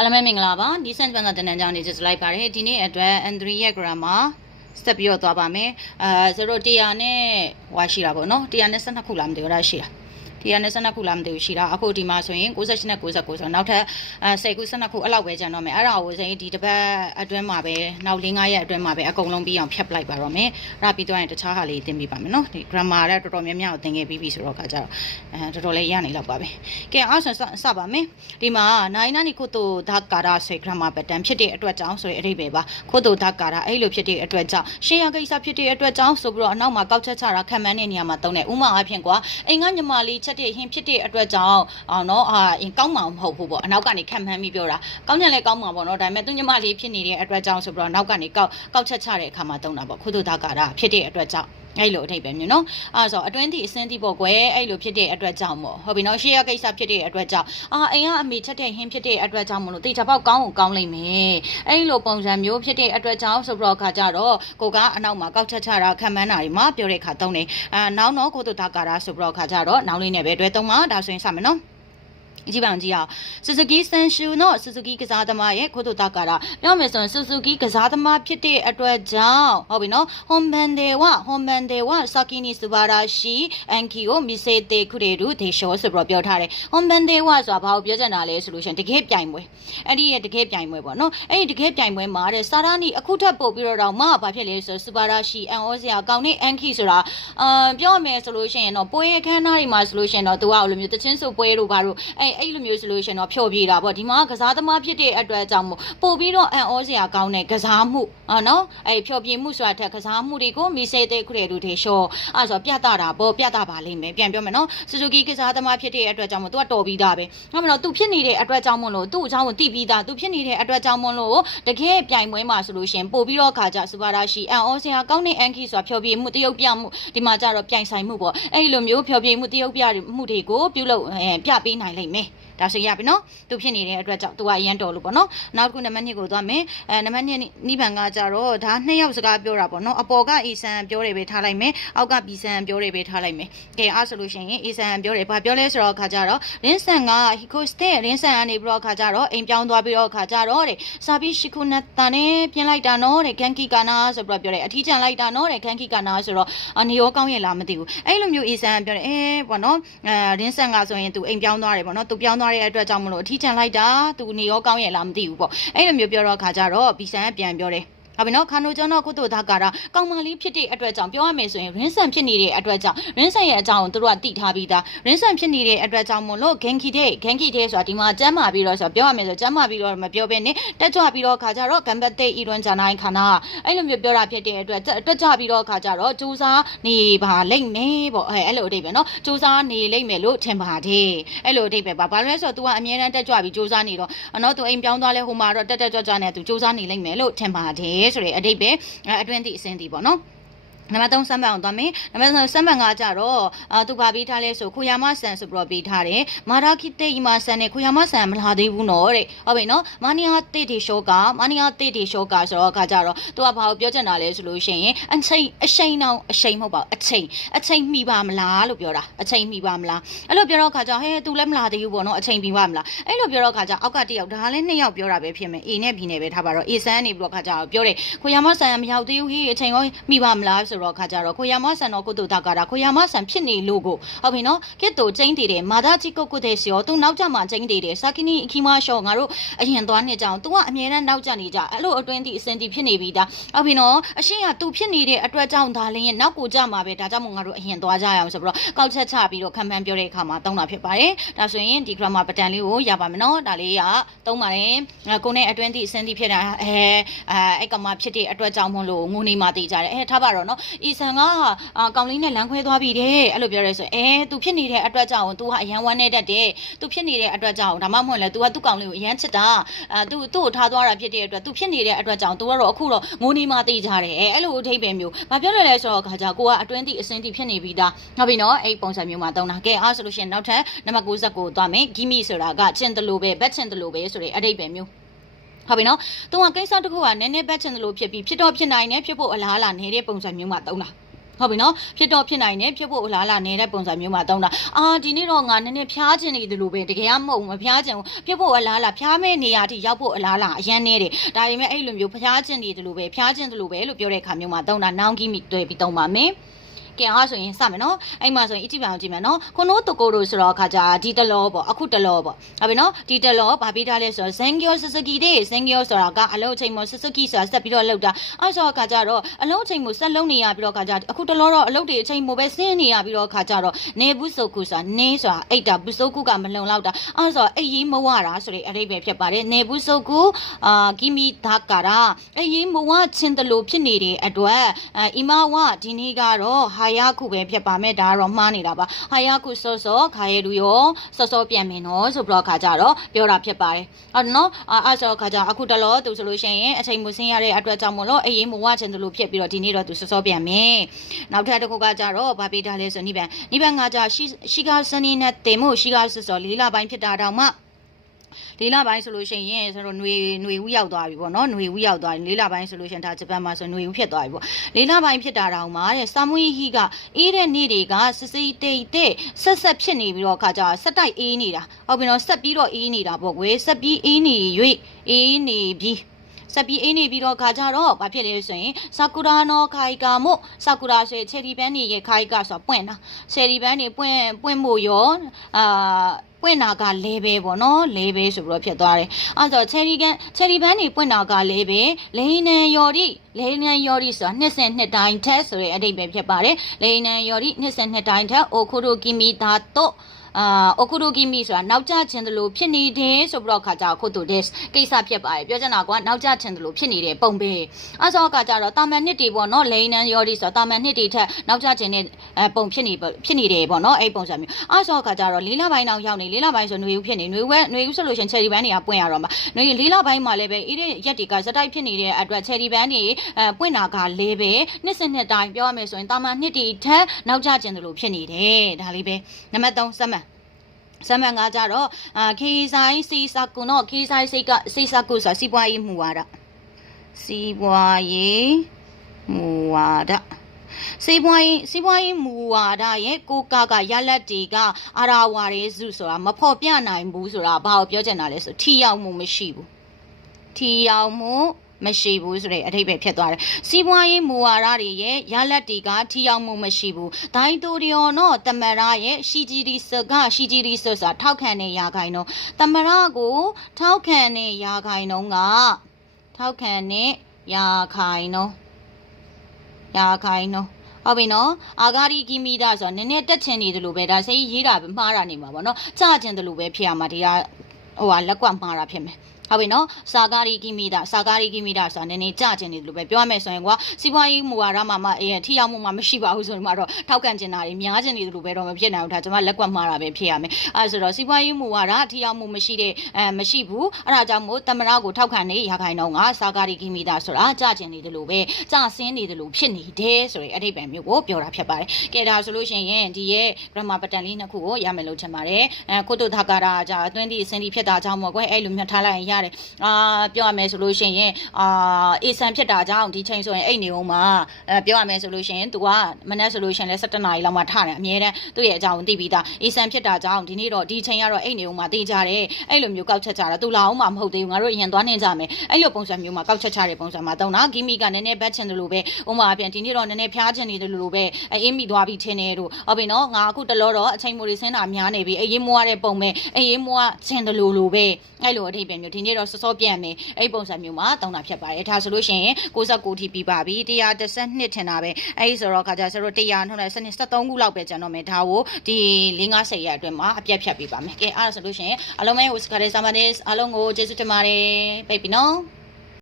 အားလုံးပဲမင်္ဂလာပါဒီစန်ပန်ကတနန်ကြောင်းနေကြလိုက်ပါတယ်ဒီနေ့အတွက် N3 ရဲ့ grammar စတက်ပြီးတော့သွားပါမယ်အဲဆိုတော့100နဲ့ဟွာရှိတာပေါ့နော်100နဲ့12ခုလားမသိဘူးဒါရှိတာ 100နဲ့12ခုလားမသိဘူးရှိတာအခုဒီမှာဆိုရင်68နဲ့99ဆိုတော့နောက်ထပ်အဲ10ခု12ခုအဲ့လောက်ပဲကျန်တော့မယ်အဲ့ဒါကိုဆိုရင်ဒီတစ်ပတ်အတွင်းမှာပဲနောက်4 5ရက်အတွင်းမှာပဲအကုန်လုံးပြီးအောင်ဖြတ်ပလိုက်ပါတော့မယ်အဲ့ဒါပြီးတော့ရင်တခြားဟာလေးသင်ပေးပါမယ်နော်ဒီ grammar လည်းတော်တော်များများကိုသင်ခဲ့ပြီးပြီဆိုတော့ကကြတော့အဲတော်တော်လေးရနေလောက်ပါပဲကဲအဲ့ဆိုစစပါမယ်ဒီမှာနိုင်နာနီကုတုဒါကာရာဆို grammar pattern ဖြစ်တဲ့အတွက်ကြောင့်ဆိုရင်အဓိပ္ပာယ်ပါကုတုဒါကာရာအဲ့လိုဖြစ်တဲ့အတွက်ကြောင့်ရှင်းရကိစ္စဖြစ်တဲ့အတွက်ကြောင့်ဆိုပြီးတော့အနောက်မှာကောက်ချက်ချတာခံမှန်းတဲ့နေရာမှာတုံးတယ်ဥမာအဖြစ်ကွာအိမ်ကညီမလေးချက်တဲ့ဟင်းဖြစ်တဲ့အတွက်ကြောင့်အော်နော်အာအင်းကောင်းမှာမဟုတ်ဘူးပေါ့အနောက်ကနေခံမှန်းပြီးပြောတာကောင်းညံလဲကောင်းမှာပေါ့နော်ဒါပေမဲ့သူညီမလေးဖြစ်နေတဲ့အတွက်ကြောင့်ဆိုပြီးတော့နောက်ကနေကောက်ကောက်ချက်ချတဲ့အခါမှာတုံးတာပေါ့ကုတုဒါကာရာဖြစ်တဲ့အတွက်ကြောင့် အဲ့လိုအထိပ်ပဲမျိုးနော်အဲ့ဆိုအတွင်းသည့်အစင်းသည့်ပေါ့ကွယ်အဲ့လိုဖြစ်တဲ့အတွက်ကြောင့်ပေါ့ဟုတ်ပြီနော်ရှေ့ရကိစ္စဖြစ်တဲ့အတွက်ကြောင့်အာအိမ်ကအမေချက်တဲ့ဟင်းဖြစ်တဲ့အတွက်ကြောင့်မလို့တေချာပေါက်ကောင်းကိုကောင်းလိမ့်မယ်အဲ့လိုပုံစံမျိုးဖြစ်တဲ့အတွက်ကြောင့်ဆိုပြီးတော့ခါကြတော့ကိုကအနောက်မှာကောက်ချက်ချတာခံမှန်းတာတွေမှာပြောတဲ့ခါတုံးနေအာနောက်တော့ကိုတို့တာကာရာဆိုပြီးတော့ခါကြတော့နောက်လေးနဲ့ပဲတွဲသုံးမှာဒါဆိုရင်စမယ်နော် ကြည့်ပါအောင်ကြည့်အောင် Suzuki Sanshu နော် Suzuki ကစားသမားရဲ့ခိုးတူတာကာရာပြောမယ်ဆိုရင် Suzuki ကစားသမားဖြစ်တဲ့အတွက်ကြောင့်ဟုတ်ပြီနော် Honbande wa Honbande wa Sakini Subarashi Anki ကို Misete Kureru Desho ဆိုပြီးတော့ပြောထားတယ် Honbande wa ဆိုတာဘာကိုပြောချင်တာလဲဆိုလို့ရှိရင်တကယ်ပြိုင်ပွဲအဲ့ဒီရဲ့တကယ်ပြိုင်ပွဲပေါ့နော်အဲ့ဒီတကယ်ပြိုင်ပွဲမှာတဲ့စာရာနီအခုထပ်ပို့ပြီးတော့တော့မဘာဖြစ်လဲဆိုတော့ Subarashi အန်ဩစရာကောင်းနေ Anki ဆိုတာအာပြောရမယ်ဆိုလို့ရှိရင်တော့ပွဲအခမ်းအနားတွေမှာဆိုလို့ရှိရင်တော့သူကအဲ့လိုမျိုးတချင်းဆိုပွဲတို့ဘာတို့အဲ့အဲ့လိုမျိုးဆိုလို့ရှိရင်တော့ဖြော်ပြေတာပေါ့ဒီမှာကစားသမားဖြစ်တဲ့အတွက်ကြောင့်မို့ပို့ပြီးတော့အန်ဩစရာကောင်းတဲ့ကစားမှုအာနော်အဲ့ဖြော်ပြေမှုဆိုတာထက်ကစားမှုတွေကိုမီဆေတဲ့ခရဲတို့တွေရှော့အဲ့ဆိုပြတာတာပေါ့ပြတာပါလိမ့်မယ်ပြန်ပြောမယ်နော်ဆူဇူကီကစားသမားဖြစ်တဲ့အတွက်ကြောင့်မို့သူကတော်ပြီးသားပဲဟုတ်မလားသူဖြစ်နေတဲ့အတွက်ကြောင့်မို့လို့သူ့အကြောင်းကိုသိပြီးသားသူဖြစ်နေတဲ့အတွက်ကြောင့်မို့လို့တကယ်ပြိုင်ပွဲမှာဆိုလို့ရှိရင်ပို့ပြီးတော့ခါကြစပါရာရှိအန်ဩစရာကောင်းတဲ့အန်ခီဆိုတာဖြော်ပြေမှုတရုပ်ပြမှုဒီမှာကြတော့ပြိုင်ဆိုင်မှုပေါ့အဲ့လိုမျိုးဖြော်ပြေမှုတရုပ်ပြမှုတွေကိုပြုလုပ်ပြပေးနိုင်လိမ့်မယ် René. ဒါဆိုရပြီနော်သူဖြစ်နေတဲ့အတွက်ကြောင့်သူကအရန်တော်လို့ပေါ့နော်နောက်တစ်ခုနံပါတ်2ကိုသွားမယ်အဲနံပါတ်2နိဗ္ဗာန်ကကြတော့ဒါနှစ်ယောက်စကားပြောတာပေါ့နော်အပေါ်ကအီဆန်ပြောတယ်ပဲထားလိုက်မယ်အောက်ကဘီဆန်ပြောတယ်ပဲထားလိုက်မယ်ကဲအားဆိုလို့ရှိရင်အီဆန်ပြောတယ်ဘာပြောလဲဆိုတော့ခါကြတော့ရင်းဆန်ကဟီကိုစတဲ့ရင်းဆန်ကနေပြီးတော့ခါကြတော့အိမ်ပြောင်းသွားပြီးတော့ခါကြတော့တဲ့စာပြီးရှိခုနတန်နဲ့ပြင်လိုက်တာနော်တဲ့ကန်ကီကာနာဆိုပြီးတော့ပြောတယ်အထီးကျန်လိုက်တာနော်တဲ့ကန်ကီကာနာဆိုတော့အနေရောကောင်းရဲ့လားမသိဘူးအဲ့လိုမျိုးအီဆန်ပြောတယ်အဲပေါ့နော်အဲရင်းဆန်ကဆိုရင်သူအိမ်ပြောင်းသွားတယ်ပေါ့နော်သူပြောင်းသွားတဲ့အတွက်ကြောင့်မလို့အထီးကျန်လိုက်တာသူနေရောကောင်းရဲ့လားမသိဘူးပေါ့အဲ့လိုမျိုးပြောတော့ခါကြတော့ဘီဆန်ကပြန်ပြောတယ် ဟုတ်ပြီနော်ခါနိုကျောင်းတော့ကုသိုလ်သားကာတာကောင်းမလေးဖြစ်တဲ့အတွက်ကြောင့်ပြောရမယ်ဆိုရင်ရင်းဆန်ဖြစ်နေတဲ့အတွက်ကြောင့်ရင်းဆန်ရဲ့အကြောင်းကိုသူတို့ကသိထားပြီးသားရင်းဆန်ဖြစ်နေတဲ့အတွက်ကြောင့်မို့လို့ဂန်ကီတဲ့ဂန်ကီတဲ့ဆိုတာဒီမှာကျမ်းမာပြီးတော့ဆိုပြောရမယ်ဆိုကျမ်းမာပြီးတော့မပြောဘဲနဲ့တက်ကြွပြီးတော့ခါကြတော့ဂမ်ဘတ်တဲ့ဤရွန်ဂျာနိုင်ခါနာအဲ့လိုမျိုးပြောတာဖြစ်တဲ့အတွက်တက်ကြွပြီးတော့ခါကြတော့စူးစားနေပါလိမ့်မယ်ပေါ့အဲအဲ့လိုအတိတ်ပဲနော်စူးစားနေလိမ့်မယ်လို့ထင်ပါတယ်အဲ့လိုအတိတ်ပဲပါဘာလို့လဲဆိုတော့ तू ကအမြဲတမ်းတက်ကြွပြီးစူးစားနေတော့နော် तू အိမ်ပြောင်းသွားလဲဟိုမှာတော့တက်တက်ကြွကြွနဲ့ तू စူးစားနေလိမ့်မယ်လို့ထင်ပါတယ် ဆိုတဲ့အတိတ်ပဲအတွင်းသည့်အစင်းသည့်ပေါ့နော် နံပါတ်3စမ်းပန်အောင်သွားမယ်နံပါတ်3စမ်းပန်ကကြတော့အာသူဘာပြီးထားလဲဆိုခူယာမဆန်ဆိုပြီးတော့ပြီးထားတယ်မာရာခိတေအီမာဆန်နဲ့ခူယာမဆန်မလာသေးဘူးနော်တဲ့ဟုတ်ပြီနော်မာနီယာတေတီရှောကမာနီယာတေတီရှောကဆိုတော့ကကြတော့သူကဘာကိုပြောချင်တာလဲဆိုလို့ရှိရင်အချိန်အချိန်တော့အချိန်မဟုတ်ပါဘူးအချိန်အချိန်မိပါမလားလို့ပြောတာအချိန်မိပါမလားအဲ့လိုပြောတော့ခါကြဟဲသူလည်းမလာသေးဘူးပေါ့နော်အချိန်မိပါမလားအဲ့လိုပြောတော့ခါကြအောက်ကတယောက်ဒါလည်းနှစ်ယောက်ပြောတာပဲဖြစ်မယ် A နဲ့ B နဲ့ပဲထားပါတော့ A ဆန်နေပြီးတော့ခါကြတော့ပြောတယ်ခူယာမဆန်မရောက်သေးဘူးဟေးအချိန်ရောမိပါမလားဆိုတော့ခါကြတော့ကိုယာမဆန်တော့ကိုတူတာကတာကိုယာမဆန်ဖြစ်နေလို့ကိုဟုတ်ပြီနော်ကစ်တူချင်းတည်တယ်မာဒါချီကိုကိုတဲ့စီရောသူနောက်ကြမှာချင်းတည်တယ်စာကီနီအခီမာရှော့ငါတို့အရင်သွားနေကြအောင် तू ကအမြဲတမ်းနောက်ကြနေကြအဲ့လိုအတွင်းတီအစင်တီဖြစ်နေပြီဒါဟုတ်ပြီနော်အရှင်းက तू ဖြစ်နေတဲ့အတွက်ကြောင့်ဒါလင်းရဲ့နောက်ကိုကြမှာပဲဒါကြောင့်မို့ငါတို့အရင်သွားကြရအောင်ဆိုပြီးတော့ကောက်ချက်ချပြီးတော့ခံမှန်းပြောတဲ့အခါမှာတောင်းတာဖြစ်ပါတယ်ဒါဆိုရင်ဒီ grammar pattern လေးကိုရပါမယ်နော်ဒါလေးကသုံးပါတယ်ကိုနဲ့အတွင်းတီအစင်တီဖြစ်တာအဲအဲအဲ့ကမှဖြစ်တဲ့အတွက်ကြောင့်မို့လို့ငုံနေမှသိကြတယ်အဲထားပါတော့နော်အီဆန်ကအာကောင်လေးနဲ့လမ်းခွဲသွားပြီတဲ့အဲ့လိုပြောရဲဆိုရင်အဲ तू ဖြစ်နေတဲ့အတွက်ကြောင့် तू ဟာအရန်ဝမ်းနေတတ်တယ် तू ဖြစ်နေတဲ့အတွက်ကြောင့်ဒါမှမဟုတ်လဲ तू ကသူ့ကောင်လေးကိုအရန်ချစ်တာအာ तू သူ့ကိုထားသွားတာဖြစ်တဲ့အတွက် तू ဖြစ်နေတဲ့အတွက်ကြောင့် तू ကတော့အခုတော့ငိုနေမှသိကြတယ်အဲအဲ့လိုအထိပ္ပယ်မျိုးဘာပြောလဲလဲဆိုတော့ခါကြကိုကအတွင်းတိအစင်းတိဖြစ်နေပြီသားဟုတ်ပြီနော်အဲ့ပုံစံမျိုးမှာတုံးတာကဲအားဆိုလို့ရှိရင်နောက်ထပ်နံပါတ်60ကိုသွားမယ်ဂီမီဆိုတာကကျင်တလို့ပဲဘက်ကျင်တလို့ပဲဆိုတဲ့အထိပ္ပယ်မျိုး ဟုတ်ပြီနော်။သူကကိစ္စတစ်ခုကနည်းနည်းဘက်ချင်တယ်လို့ဖြစ်ပြီးဖြစ်တော့ဖြစ်နိုင်တယ်ဖြစ်ဖို့အလားအလာနေတဲ့ပုံစံမျိုးမှာတုံးတာဟုတ်ပြီနော်ဖြစ်တော့ဖြစ်နိုင်တယ်ဖြစ်ဖို့အလားအလာနေတဲ့ပုံစံမျိုးမှာတုံးတာအာဒီနေ့တော့ငါနည်းနည်းဖျားချင်နေတယ်လို့ပဲတကယ်မဟုတ်ဘူးမဖျားချင်ဘူးဖြစ်ဖို့အလားအလာဖျားမဲ့နေရာအထိရောက်ဖို့အလားအလာအရန်နေတယ်ဒါပေမဲ့အဲ့လိုမျိုးဖျားချင်နေတယ်လို့ပဲဖျားချင်တယ်လို့ပဲလို့ပြောတဲ့အခါမျိုးမှာတုံးတာနောင်ကြီးမိတွေ့ပြီးတုံးပါမယ် ကဲအားဆိုရင်စမယ်နော်အဲ့မှာဆိုရင်အကြည့်ပါအောင်ကြည့်မယ်နော်ခုနိုးတကိုတို့ဆိုတော့အခါကြာဒီတလောပေါ့အခုတလောပေါ့ဟုတ်ပြီနော်ဒီတလောဗာပေးထားလဲဆိုတော့ Zengyo Suzuki တဲ့ Zengyo ဆိုတာကအလုံးချိန်မ Suzuki ဆိုတာဆက်ပြီးတော့လောက်တာအဲ့ဆိုအခါကြာတော့အလုံးချိန်မဆက်လုံးနေရပြီးတော့အခါကြာအခုတလောတော့အလုံးတွေအချိန်မပဲဆင်းနေရပြီးတော့အခါကြာတော့နေဘူးစုကုဆိုတာနေဆိုတာအိတ်တာဘူးစုကုကမလုံလောက်တာအဲ့ဆိုအိတ်ကြီးမဝတာဆိုတဲ့အရေးပဲဖြစ်ပါတယ်နေဘူးစုကုအာကီမီဒါကာရာအိတ်ကြီးမဝချင်းတလို့ဖြစ်နေတဲ့အတွက်အီမာဝဒီနေ့ကတော့ဟာယာခုပဲဖြစ်ပါမယ်ဒါကတော့မှားနေတာပါဟာယာခုစောစောခါရဲလူရောစောစောပြန်မင်းနော်ဆိုပြီးတော့ခါကြတော့ပြောတာဖြစ်ပါတယ်ဟုတ်တယ်နော်အဲ့ဆိုခါကြအခုတလောသူဆိုလို့ရှိရင်အချိန်မဆင်းရတဲ့အတွက်ကြောင့်မလို့အေးမဝချင်းတလို့ဖြစ်ပြီးတော့ဒီနေ့တော့သူစောစောပြန်မင်းနောက်ထပ်တစ်ခုကကြတော့ဗာပေးထားလဲဆိုနိဗ္ဗာန်နိဗ္ဗာန်ကကြရှိရှိကားစနေနဲ့တင်မှုရှိကားစစောလေးလပိုင်းဖြစ်တာတောင်မှ လေးလပိုင်းဆိုလို့ရှိရင်ဆိုတော့ຫນွေຫນွေဦးရောက်သွားပြီပေါ့နော်ຫນွေဦးရောက်သွားပြီလေးလပိုင်းဆိုလို့ရှိရင်ဒါဂျပန်မှာဆိုຫນွေဦးဖြစ်သွားပြီပေါ့လေးလပိုင်းဖြစ်တာတောင်မှတဲ့ဆာမွေဟီကအေးတဲ့နေ့တွေကစစိတိတ်တဲ့ဆက်ဆက်ဖြစ်နေပြီးတော့ခါကြဆက်တိုက်အေးနေတာဟုတ်ပြီနော်ဆက်ပြီးတော့အေးနေတာပေါ့ကွယ်ဆက်ပြီးအေးနေ၍အေးနေပြီးဆက်ပြီးအေးနေပြီးတော့ခါကြတော့ဘာဖြစ်လဲဆိုရင်ဆာကူရာနောခိုင်ကာမို့ဆာကူရာဆိုရင်ချယ်ရီပန်းနေရဲ့ခိုင်ကာဆိုပွင့်တာချယ်ရီပန်းနေပွင့်ပွင့်မို့ရောအာ ပွင့်နာကလဲပဲပေါ့နော်လဲပဲဆိုပြီးတော့ဖြစ်သွားတယ်အဲဆိုချယ်ရီကန်ချယ်ရီပန်းနေပွင့်နာကလဲပဲလိန်နန်ယော်ဒီလိန်နန်ယော်ဒီဆိုတာနှစ်ဆင်နှစ်တိုင်းထက်ဆိုတဲ့အဓိပ္ပာယ်ဖြစ်ပါတယ်လိန်နန်ယော်ဒီနှစ်ဆင်နှစ်တိုင်းထက်အိုခိုရိုကီမီဒါတော့ အာအိုကူရိုကီမီဆိုတာနောက်ကျခြင်းတလို့ဖြစ်နေတယ်ဆိုပြီးတော့ခါကြခုတ်တူဒက်ကိစ္စဖြစ်ပါတယ်ပြောချင်တာကနောက်ကျခြင်းတလို့ဖြစ်နေတဲ့ပုံပဲအဲဆိုအခါကြတော့တာမန်နှစ်တွေပေါ့နော်လိန်နန်ယော်ဒီဆိုတာတာမန်နှစ်တွေထက်နောက်ကျခြင်းနဲ့ပုံဖြစ်နေဖြစ်နေတယ်ပေါ့နော်အဲ့ပုံစံမျိုးအဲဆိုအခါကြတော့လေးလပိုင်းတော့ရောက်နေလေးလပိုင်းဆိုຫນွေဦးဖြစ်နေຫນွေဦးပဲຫນွေဦးဆိုလို့ရှင်ချယ်ရီဘန်းတွေကပွင့်ရတော့မှာຫນွေလေးလပိုင်းမှာလည်းပဲအေးတဲ့ရက်တွေကစတိုက်ဖြစ်နေတဲ့အတွက်ချယ်ရီဘန်းတွေအဲပွင့်တာကလည်းပဲနှစ်စနှစ်တိုင်းပြောရမယ်ဆိုရင်တာမန်နှစ်တွေထက်နောက်ကျခြင်းတလို့ဖြစ်နေတယ်ဒါလေးပဲနံပါတ်3စက်မှ န်စမန်ကကြတော့အာခေဆိုင်စီစာကုနော်ခေဆိုင်စိတ်ကစိစာကုဆိုတာစီးပွားရေးမူဝါဒစီးပွားရေးမူဝါဒစီးပွားရေးစီးပွားရေးမူဝါဒရဲ့ကိုကကရလက်တွေကအာရာဝါရေးစုဆိုတာမဖော်ပြနိုင်ဘူးဆိုတာဘာကိုပြောချင်တာလဲဆိုထီရောက်မှုမရှိဘူးထီရောက်မှု မရှိဘူးဆိုတဲ့အထိပ္ပယ်ဖြစ်သွားတယ်။စီးပွားရေးမူဝါဒတွေရဲ့ရလက်တွေကထိရောက်မှုမရှိဘူး။ဒိုင်တိုရီယိုနော်တမရရဲ့ရှီဂျီဒီစကရှီဂျီဒီစဆိုတာထောက်ခံနေရခိုင်တော့တမရကိုထောက်ခံနေရခိုင်တော့ကထောက်ခံနေရခိုင်တော့ရခိုင်တော့ဟုတ်ပြီနော်အာဂါရီကီမီတာဆိုတော့နည်းနည်းတက်ချင်နေတယ်လို့ပဲဒါစိတ်ရေးတာပဲမှားတာနေမှာပေါ့နော်ကြချင်တယ်လို့ပဲဖြစ်ရမှာဒီကဟိုဟာလက်ကွက်မှားတာဖြစ်မယ် ဟုတ်ပြီနော်စာကာရီကီမီတာစာကာရီကီမီတာဆိုတာနည်းနည်းကြကျင်နေတယ်လို့ပဲပြောရမယ်ဆိုရင်ကွာစီးပွားရေးမူဝါဒမှာမှအေးထိရောက်မှုမှမရှိပါဘူးဆိုရင်မှတော့ထောက်ကန်ကျင်တာတွေများကျင်နေတယ်လို့ပဲတော့မဖြစ်နိုင်ဘူးဒါကျွန်မလက်ကွက်မှားတာပဲဖြစ်ရမယ်အဲဆိုတော့စီးပွားရေးမူဝါဒထိရောက်မှုမရှိတဲ့အဲမရှိဘူးအဲ့ဒါကြောင့်မို့တမရကိုထောက်ခံနေရခိုင်တော့ကစာကာရီကီမီတာဆိုတာကြကျင်နေတယ်လို့ပဲကြဆင်းနေတယ်လို့ဖြစ်နေတယ်ဆိုရင်အထိပ္ပယ်မျိုးကိုပြောတာဖြစ်ပါတယ်ကဲဒါဆိုလို့ရှိရင်ဒီရဲ့ grammar pattern လေးနှစ်ခုကိုရမယ်လို့ထင်ပါတယ်အဲကိုတုထာကာရာじゃအတွင်းဒီအစင်းဒီဖြစ်တာကြောင့်မို့ကွယ်အဲ့လိုမျိုးထားလိုက်ရင်ရတယ်အာပြောရမယ်ဆိုလို့ရှိရင်အာအေဆန်ဖြစ်တာကြောင့်ဒီချိန်ဆိုရင်အိတ်နေဦးမှာအဲပြောရမယ်ဆိုလို့ရှိရင် तू ကမနေ့ဆိုလို့ရှိရင်လဲ17နာရီလောက်မှထတယ်အမြဲတမ်းသူ့ရဲ့အကြောင်းသိပြီးသားအေဆန်ဖြစ်တာကြောင့်ဒီနေ့တော့ဒီချိန်ကတော့အိတ်နေဦးမှာသိကြတယ်အဲ့လိုမျိုးကောက်ချက်ချတာ तू လာအောင်မှမဟုတ်သေးဘူးငါတို့အရင်သွားနေကြမယ်အဲ့လိုပုံစံမျိုးမှာကောက်ချက်ချတဲ့ပုံစံမှာတုံးတာဂီမီကနည်းနည်းဘတ်ချင်တယ်လို့ပဲဥမာအပြင်ဒီနေ့တော့နည်းနည်းဖျားချင်နေတယ်လို့ပဲအေးမိသွားပြီးထင်းနေတို့ဟုတ်ပြီနော်ငါအခုတလောတော့အချိန်မိုးတွေဆင်းတာများနေပြီအေးမွားတဲ့ပုံပဲအေးမွားချင်တယ်လို့လို့ပဲအဲ့လိုအထိပ္ပယ်မျိုးဒီနေ့တော့စောစောပြန်မယ်အဲ့ပုံစံမျိုးမှာတောင်းတာဖြစ်ပါတယ်ဒါဆိုလို့ရှိရင်69ထိပြီးပါပြီ132ထင်တာပဲအဲ့ဆိုတော့ခါကြဆိုတော့100ထုံးတယ်စနစ်73ခုလောက်ပဲကျန်တော့မယ်ဒါကိုဒီ550ရက်အတွင်းမှာအပြတ်ဖြတ်ပြီးပါမယ်ကဲအဲ့ဒါဆိုလို့ရှိရင်အလုံးမဲဟိုစကားလေးစာမနေအလုံးကိုကျေးဇူးတင်ပါတယ်ပိတ်ပြီနော်